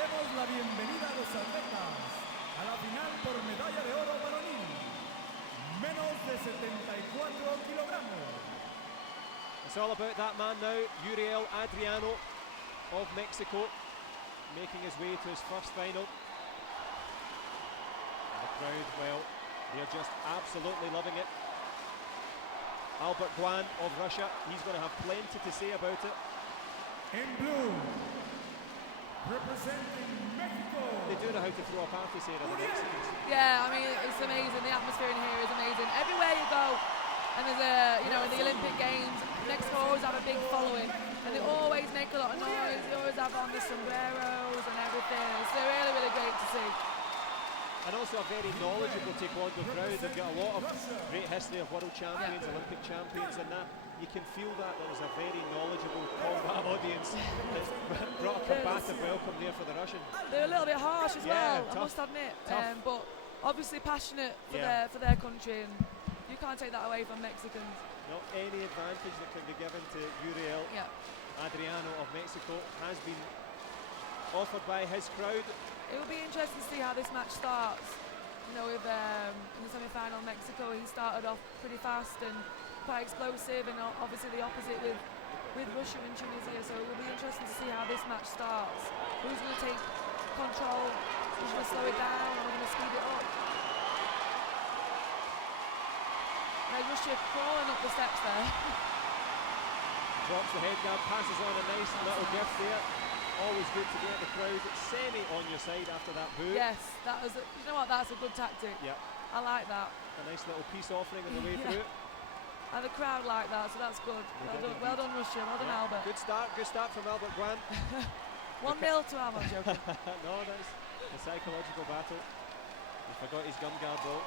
Demos la bienvenida a los atletas a la final por medalla de oro varonil, menos de 74 kilogramos. It's all about that man now, Uriel Adriano of Mexico, making his way to his first final. And the crowd, well, they're just absolutely loving it. Albert Guan of Russia, he's going to have plenty to say about it. In blue, representing Mexico. They do know how to throw a party, Sarah, the Mexicans. Yeah, I mean, it's amazing. The atmosphere in here is amazing. Everywhere you go, and there's a, you know, in the Olympic Games, Mexico always have a big following, and they always make a lot of noise. They always have on the sombreros and everything. It's really, really great to see. And also a very knowledgeable Taekwondo crowd. They've got a lot of great history of world champions, Olympic champions, and that you can feel that there's a very knowledgeable combat audience that's brought a combative welcome there for the Russian. They're a little bit harsh as well, tough, I must admit, but obviously passionate for their country, and you can't take that away from Mexicans. Not any advantage that can be given to Uriel Adriano of Mexico has been offered by his crowd. It will be interesting to see how this match starts. You know, with in the semi-final, Mexico, he started off pretty fast and quite explosive, and obviously the opposite with Russia and Tunisia. So it will be interesting to see how this match starts. Who's going to take control? Who's going to slow it down? Or going to speed it up? Now Russia crawling up the steps there. Drops the head guard, passes on a nice little gift there. Always good to get the crowd semi on your side after that boo. Yes, that was. You know what? That's a good tactic. Yeah. I like that. A nice little peace offering on the way through. And the crowd like that, so that's good. Well done, Russia. Well done, Albert. Good start from Albert Guan. 1-0 to Albert, joking. No, that's a psychological battle. He forgot his gum guard though.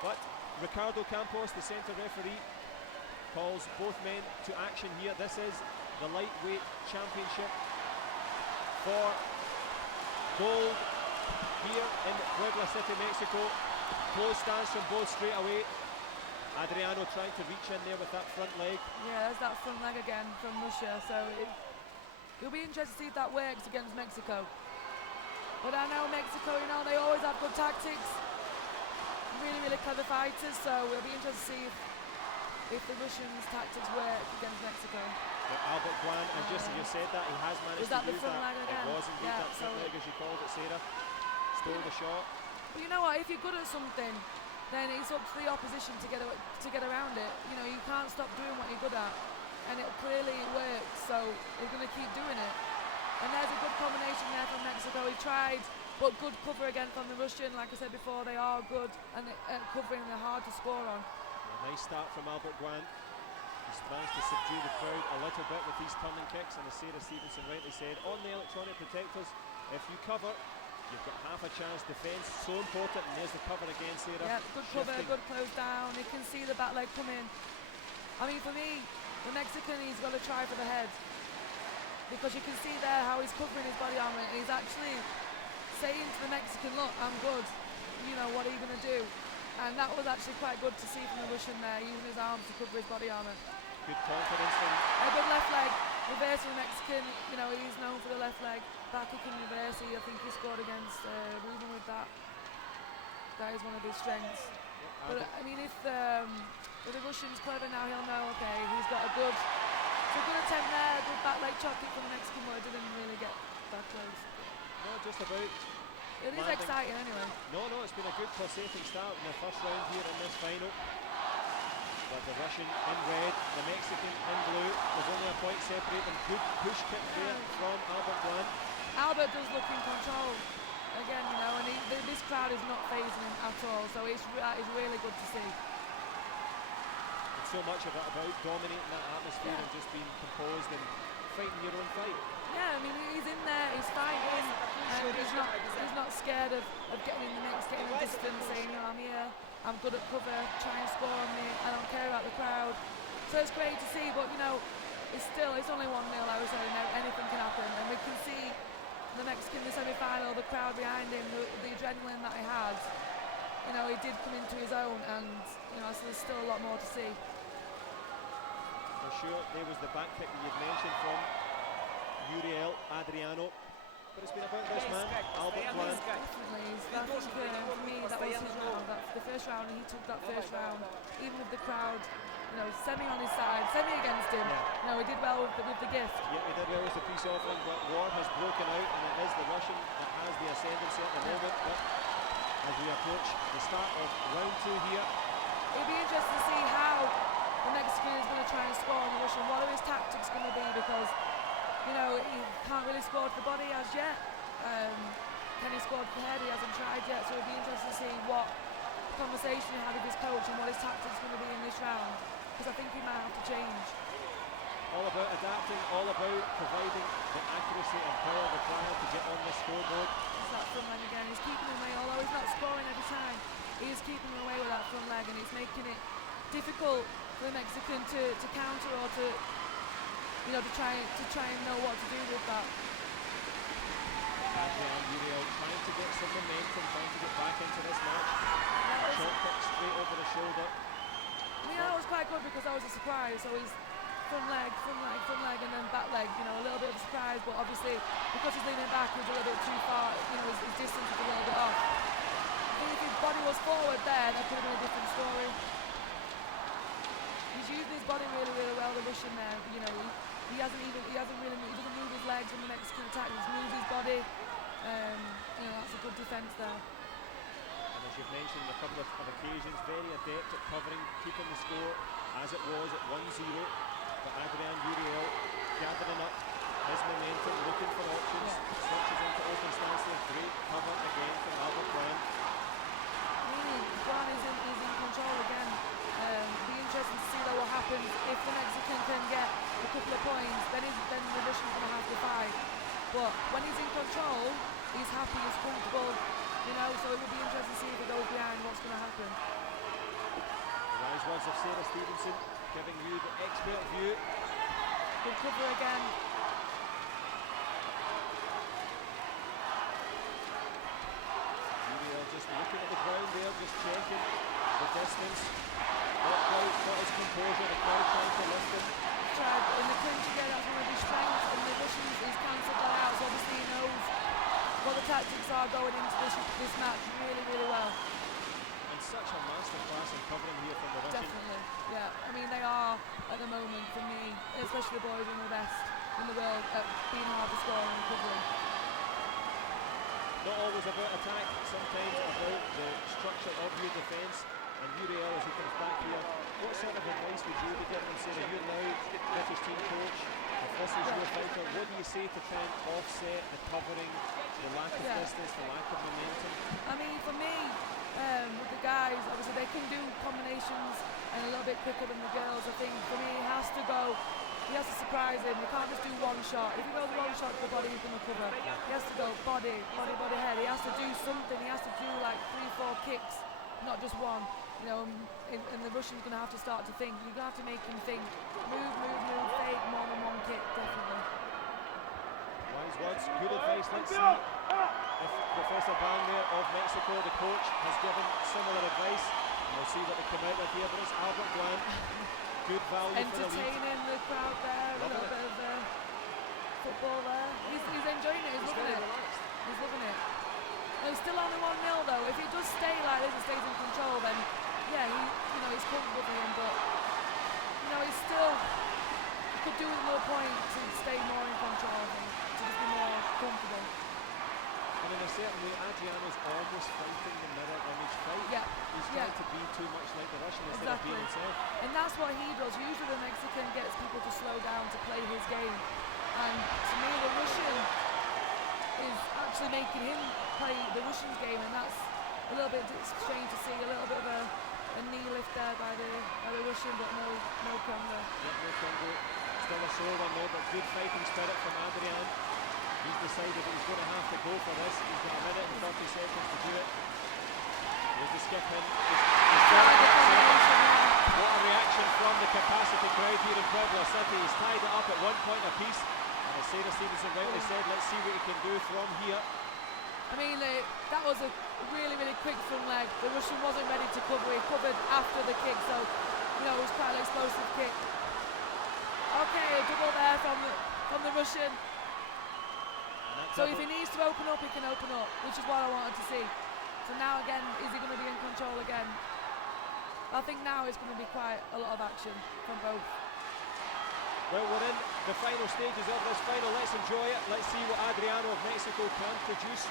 But Ricardo Campos, the centre referee, calls both men to action here. This is the lightweight championship for gold here in Puebla City, Mexico. Close stance from both straight away. Adriano trying to reach in there with that front leg. Yeah, there's that front leg again from Russia, so it'll be interesting to see if that works against Mexico. But I know Mexico, you know, they always have good tactics. Really, really clever fighters, so it'll be interesting to see if the Russians' tactics work against Mexico. Albert Guan, and just as you said that, he has managed to use that. Again? It was indeed that front leg, as you called it, Sarah. Stole the shot. But you know what, if you're good at something, then it's up to the opposition to get around it. You know, you can't stop doing what you're good at, and it clearly works, so they're going to keep doing it. And there's a good combination there from Mexico. He tried, but good cover again from the Russian. Like I said before, they are good, and covering, they're hard to score on. A nice start from Albert Guan. He's managed to subdue the crowd a little bit with these turning kicks, and as Sarah Stevenson rightly said, on the electronic protectors, if you cover, you've got half a chance. Defence so important, and there's the cover again, Sarah. Yeah, good cover, good close down. You can see the back leg come in. I mean, for me, the Mexican, he's got to try for the head, because you can see there how he's covering his body armour, and he's actually saying to the Mexican, look, I'm good, you know, what are you going to do? And that was actually quite good to see from the Russian there, using his arms to cover his body armour. Good confidence from... A good left leg, reverse from the Mexican, you know, he's known for the left leg. Back kick and reverse, I think he scored against Ruben with that. That is one of his strengths. But I mean, if the Russian's clever now, he'll know, okay, he's got a good attempt there, a good back leg chop kick from the Mexican, but it didn't really get that close. No, just about. It is exciting anyway. No, it's been a good pulsating start in the first round here in this final. But the Russian in red, the Mexican in blue. There's only a point separating. Good push kick there from Albert Guan. Albert does look in control again, you know, and this crowd is not phasing him at all, so that is really good to see. It's so much about dominating that atmosphere and just being composed and fighting your own fight. Yeah, I mean, he's in there, he's fighting, and he's not scared of getting in the mix, getting the distance, saying, no, I'm here, I'm good at cover, try and score on me, I don't care about the crowd. So it's great to see, but you know, it's only 1-0, I was saying, anything can happen, and we can see the Mexican in the semi-final, the crowd behind him, the adrenaline that he had, you know, he did come into his own, and you know, so there's still a lot more to see. For sure, there was the back kick that you'd mentioned from Uriel Adriano. but it's been about this man, Albert Bland. Definitely. I think for me, that was his round. That's the first round, and he took that first round, even with the crowd, you know, semi on his side, semi against him. Yeah. You know, he did well with the gift. Yeah, he did well with the peace offering, but war has broken out, and it is the Russian that has the ascendancy at the moment. But as we approach the start of round 2 here, It'll be interesting to see how the Mexican is going to try and score on the Russian. What are his tactics going to be? Because, you know, he can't really score to the body as yet. Can he score to the head? He hasn't tried yet. So it'll be interesting to see what conversation he had with his coach and what his tactics are going to be in this round. Because I think he might have to change. all about adapting, all about providing the accuracy and power required to get on the scoreboard. It's that front leg again. He's keeping him away, although he's not scoring every time. He is keeping him away with that front leg, and it's making it difficult for the Mexican to counter or to, you know, to try and know what to do with that. Adrian Uriel trying to get some momentum, trying to get back into this match. Shot kick straight over the shoulder. I mean, that was quite good because that was a surprise. So he's front leg, and then back leg. You know, a little bit of a surprise, but obviously because he's leaning back, he was a little bit too far. You know, his distance was a little bit off. I think if his body was forward there, that could have been a different story. He's using his body really, really well. The Russian there, you know, he doesn't move his legs when the Mexican attack. He just moves his body. You know, that's a good defence there. And as you've mentioned on a couple of occasions, very adept at covering, keeping the score as it was at 1-0. But Adrian Uriel gathering up his momentum, looking for options, switches into open stance there. Great cover again from Albert Bland. Really, Bland is in control again. Be interesting to see though what happens if the Mexican can get a couple of points. Then the Russian's going to have to fight. But when he's in control, he's happy, he's comfortable. You know, so it will be interesting to see if it goes behind what's going to happen. The wise words of Sarah Stevenson, giving you the expert view. Good cover again. Uriel just looking at the ground there, just checking the distance. What is composure, the crowd trying to lift him. Tried in the clinch again, that's one of his strengths, and the Russians, he's cancelled that out, so obviously he knows what the tactics are going into this match really, really well. And such a masterclass in covering here from the Russian. Definitely, yeah. I mean, they are, at the moment, for me, especially the boys, one of the best in the world at being hard to score and covering. Not always about attack, sometimes about the structure of your defence. And Uriel, as he comes back here, what sort of advice would you be giving him, Sarah? You're now British team coach. If this is your fighter, what do you say to try and offset the covering, the lack of distance, the lack of momentum? I mean, for me, with the guys, obviously they can do combinations and a little bit quicker than the girls. I think for me, he has to surprise him. He can't just do one shot. If he goes one shot to the body, he's going to cover. He has to go body, head. He has to do something. He has to do like 3-4 kicks, not just one. You know, and the Russian's going to have to start to think. You're going to have to make him think. Move, fake, more than one kick, definitely. Wise words, good advice. Let's see if Professor Bangner of Mexico, the coach, has given similar advice. And we'll see what they come out with here. But it's Albert Bland. Good value for the lead. Entertaining the crowd there, a little bit of football there. He's enjoying it, he's loving it. Relaxed. He's loving it. He's still only 1-0 though. If he does stay like this and stays in control, then yeah, he's comfortable for him. But you know, he's still could do with a little point to stay more in control, I think, to just be more comfortable. And in a certain way, Adriano's almost fighting the mirror image fight. Yeah. He's trying to be too much like the Russian instead of being himself. And that's what he does. Usually the Mexican gets people to slow down to play his game. And to me, the Russian is actually making him play the Russian's game, and that's a little bit strange to see. A little bit of a knee lift there by the Russian, but no combo. Yeah, no combo. Still a sore one though, but good fighting spirit from Adrian. He's decided that he's going to have to go for this. He's got a minute and 30 seconds to do it. There's the skip in. What a reaction from the capacity crowd here in Puebla City. He's tied it up at 1 point apiece. And as Sarah Stevenson rightly said, let's see what he can do from here. I mean, that was a really, really quick front leg. The Russian wasn't ready to cover. He covered after the kick, so you know it was quite an explosive kick. Okay, a double there from the Russian. And So if he needs to open up, he can open up, which is what I wanted to see. So now again, is he going to be in control again? I think now it's going to be quite a lot of action from both. Well, we're in the final stages of this final. Let's enjoy it. Let's see what Adriano of Mexico can produce.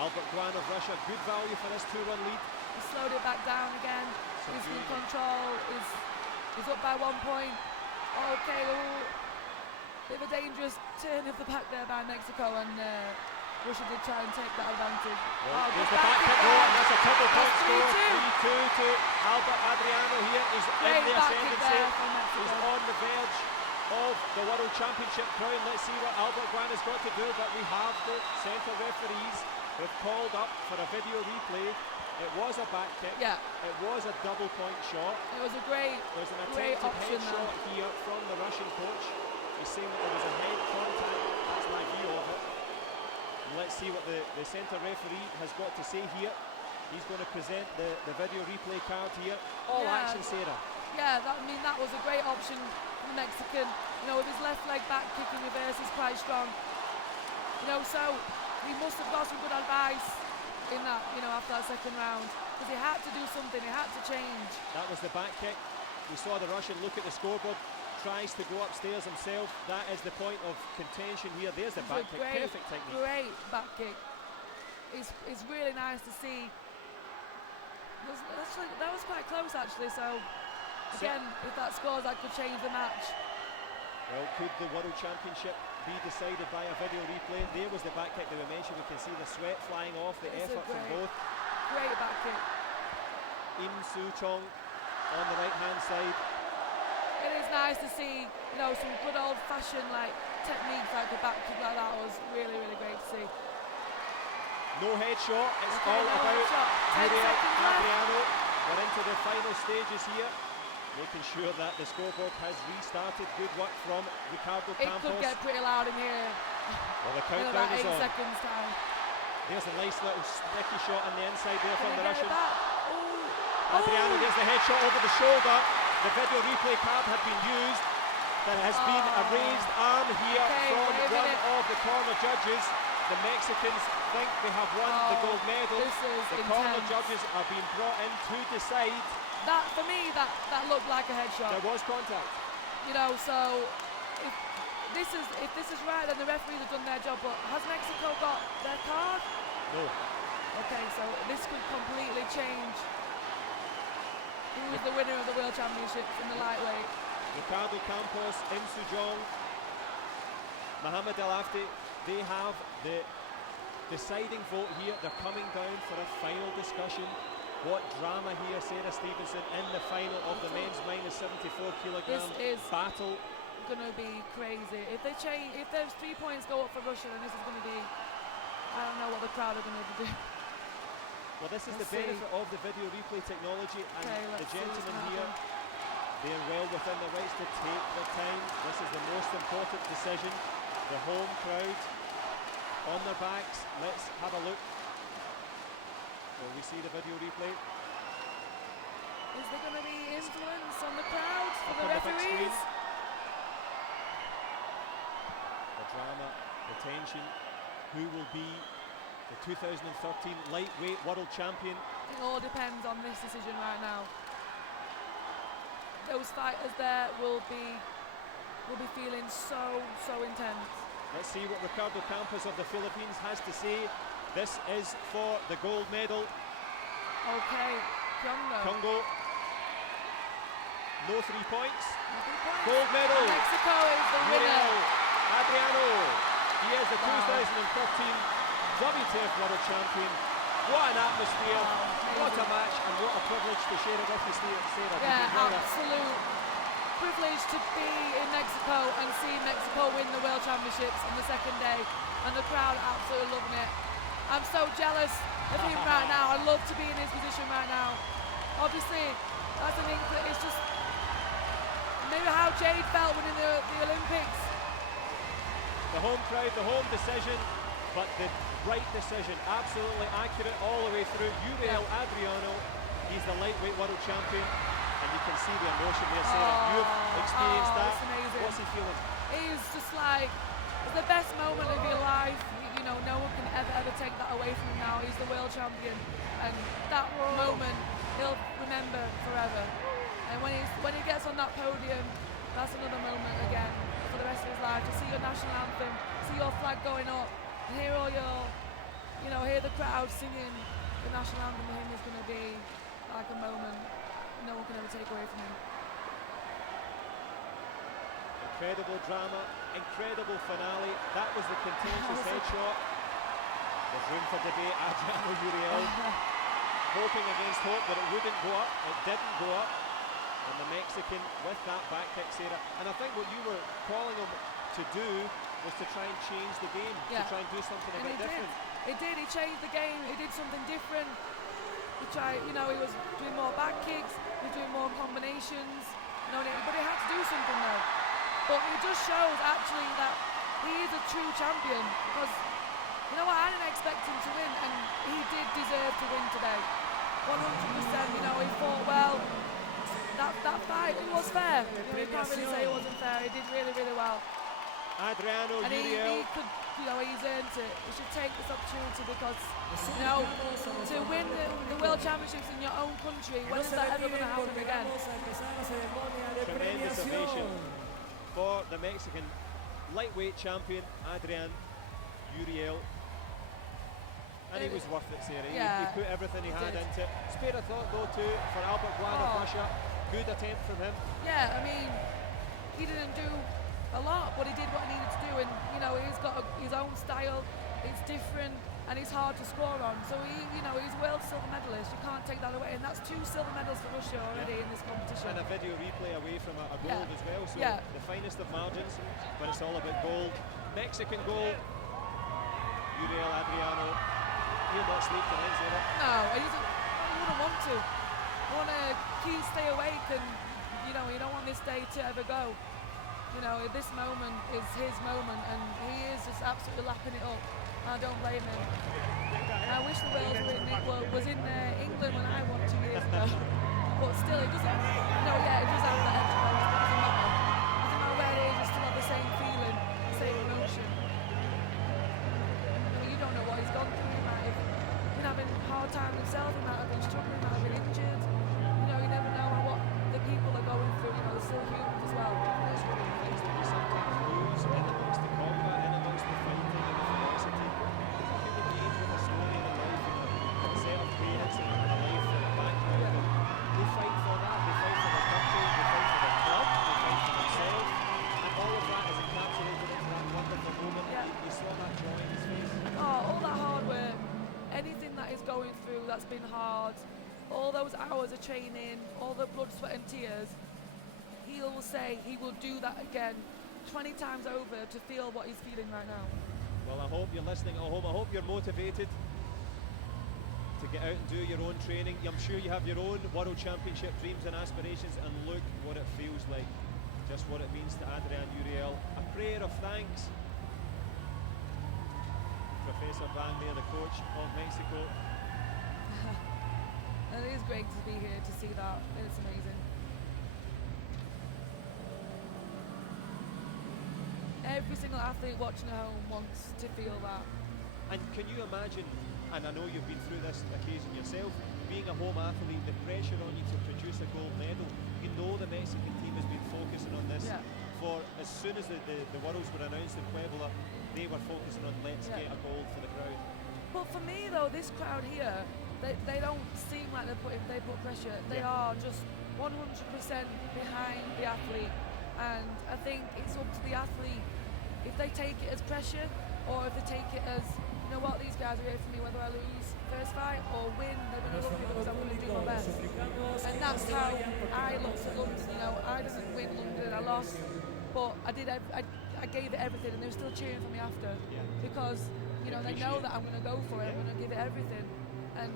Albert Guan of Russia, good value for this 2-run lead. He slowed it back down again. He's in control. He's up by 1 point. Okay, bit of a dangerous turn of the back there by Mexico, and Russia did try and take that advantage. Well, there's the back kick goal, and that's a triple point score. 3-2 to Albert Adriano here. He's in the ascendancy. He's on the verge of the World Championship crown. Let's see what Albert Guan has got to do, but we have the centre referees who've called up for a video replay. It was a back kick. Yeah. It was a double point shot. It was a great There's an great attempted option head shot here from the Russian coach. He's saying that there was a head contact. That's my view of it. And let's see what the centre referee has got to say here. He's going to present the video replay card here. All action, Sarah. Yeah, that was a great option from the Mexican. You know, with his left leg back kick in reverse, he's quite strong. You know, so he must have got some good advice in that, you know, after that second round, because he had to do something, he had to change. That was the back kick. We saw the Russian look at the scoreboard, tries to go upstairs himself. That is the point of contention here. There's the back kick, perfect technique. Great back kick. It's really nice to see. That was quite close actually, so again, if that scores, that could change the match. Well, could the World Championship be decided by a video replay? There was the back kick that we mentioned. We can see the sweat flying off, the effort from both. Great back kick. Im Soo Chong on the right-hand side. It is nice to see, you know, some good old-fashioned like techniques like the back kick like that. Was really, really great to see. No head shot. It's all about Adriano. We're into the final stages here. Making sure that the scoreboard has restarted. Good work from Ricardo Campos. It could get pretty loud in here. Well, the countdown is on. 8 seconds time. There's a nice little sticky shot on the inside there from the Russian. Adriano gets the head shot over the shoulder. The video replay card had been used. There has been a raised arm here from one of the corner judges. The Mexicans think they have won the gold medal. The corner judges are being brought in to decide. That, for me, that looked like a headshot. There was contact. You know, so if this is right, then the referees have done their job. But has Mexico got their card? No. Okay, so this could completely change who is the winner of the World Championships in the lightweight. Ricardo Campos, Im Soo Chong, Mohamed El Afdi, they have the deciding vote here. They're coming down for a final discussion. What drama here, Sarah Stevenson, in the final of the men's minus 74 kilogram battle. Going to be crazy. If they change, if there's 3 points go up for Russia, then this is going to be, I don't know what the crowd are going to do. Well, this is the benefit of the video replay technology, and the gentlemen here, they're well within their rights to take their time. This is the most important decision. The home crowd on their backs. Let's have a look. Will we see the video replay? Is there going to be influence on the crowd for the referees? The drama, the tension. Who will be the 2013 lightweight world champion? It all depends on this decision right now. Those fighters there will be feeling so intense. Let's see what Ricardo Campos of the Philippines has to say. This is for the gold medal. Okay, Congo. No 3 points. Gold medal. Mexico is the winner. Adriano. He is the 2013 WTF World Champion. What an atmosphere. What a match, and what a privilege to share it with you, Sarah. Yeah, absolute privilege to be in Mexico and see Mexico win the World Championships on the second day, and the crowd absolutely loving it. I'm so jealous of him right now. I'd love to be in his position right now. Obviously, that's an incredible. It's just maybe how Jade felt winning the Olympics. The home crowd, the home decision, but the right decision, absolutely accurate all the way through. Adriano, he's the lightweight world champion, and you can see the emotion there, Sarah. You've experienced that. It's amazing. What's he feeling? it is just like it's the best moment of your life. You know, no one can ever take that away from him now. He's the world champion, and that moment he'll remember forever. And when he gets on that podium, that's another moment again for the rest of his life. To see your national anthem, see your flag going up, and hear all your, hear the crowd singing the national anthem for him is going to be like a moment no one can ever take away from him. Incredible drama, incredible finale. That was the contentious headshot. There's room for debate. Adriano Uriel hoping against hope that it wouldn't go up. It didn't go up. And the Mexican with that back kick, Sarah. And I think what you were calling him to do was to try and change the game, to try and do something a bit different. He did. He changed the game. He did something different. He tried, he was doing more back kicks. He was doing more combinations. But he had to do something though. But it just shows actually that he is a true champion, because I didn't expect him to win, and he did deserve to win today. 100%. He fought well. That fight, it was fair. You can't really say it wasn't fair. He did really, really well. Adriano and Uriel. he could, he's earned it. You should take this opportunity, because, to win the World Championships in your own country, when is that ever going to happen again? Tremendous ovation for the Mexican lightweight champion, Adrian Uriel. And he was worth it, Sarah. He put everything he had into it. Spare a thought, though, too, for Albert Guan of Russia. Good attempt from him. Yeah, he didn't do a lot, but he did what he needed to do. And, he's got his own style. It's different, and it's hard to score on. So, he's world silver medalist. You can't take that away. And that's 2 silver medals for Russia already in this competition. And a video replay away from a gold as well. So, the finest of margins, but it's all about gold. Mexican gold. Uriel Adriano. He'll not sleep tonight, Sarah. No, he wouldn't want to. You want to stay awake, and you don't want this day to ever go. This moment is his moment, and he is just absolutely lapping it up. I don't blame him. I wish the Wales was in England when I won 2 years ago. But still, it doesn't. It does have that extra bonus, but it doesn't matter. It doesn't matter where it is, you still have the same feeling, the same emotion. You don't know what he's gone through. He might have been having a hard time himself. He might have been struggling. He might have been injured. You never know what the people are going through. They're still humans as well. That's one of the things that you sometimes lose in amongst the combat, in amongst the fighting and the ferocity. There's a human being with a story and a life and a set of parents and a life and a background. They fight for that. They fight for their country. They fight for their club. They fight for themselves. And all of that is encapsulated into that wonderful moment. You saw that joy in his face. All that hard work, anything that he's going through that's been hard, all those hours of training, all the blood, sweat and tears, he'll say he will do that again 20 times over to feel what he's feeling right now. Well, I hope you're listening at home. I hope you're motivated to get out and do your own training. I'm sure you have your own World Championship dreams and aspirations, and look what it feels like. Just what it means to Adrian Uriel. A prayer of thanks. Professor Wagner, the coach of Mexico. And it is great to be here to see that. It's amazing. Every single athlete watching at home wants to feel that. And can you imagine, and I know you've been through this occasion yourself, being a home athlete, the pressure on you to produce a gold medal. You know the Mexican team has been focusing on this for as soon as the Worlds were announced in Puebla, they were focusing on let's get a gold for the crowd. But for me though, this crowd here, they don't seem like they put pressure. They are just 100% behind the athlete, and I think it's up to the athlete if they take it as pressure or if they take it as, what, these guys are here for me whether I lose first fight or win, they're going to love me because I'm going to do my best. And that's how I looked at London. I didn't win London, I lost, but I gave it everything, and they were still cheering for me after because they know that I'm going to go for it. I'm going to give it everything. And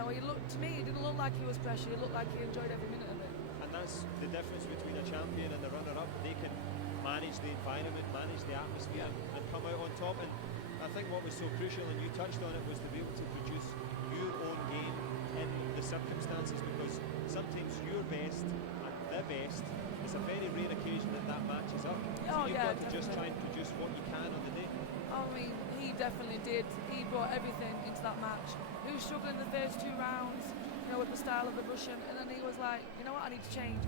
to me, it didn't look like he was pressure. It looked like he enjoyed every minute of it. And that's the difference between a champion and the runner-up. They can manage the environment, manage the atmosphere, and come out on top. And I think what was so crucial, and you touched on it, was to be able to produce your own game in the circumstances, because sometimes your best and the best it's a very rare occasion that that match is up. Oh, So you've yeah, got to just definitely. try and produce what you can on the day. I mean, he definitely did. He brought everything into that match. He was struggling the first 2 rounds, you know, with the style of the Russian, and then he was like, you know what, I need to change.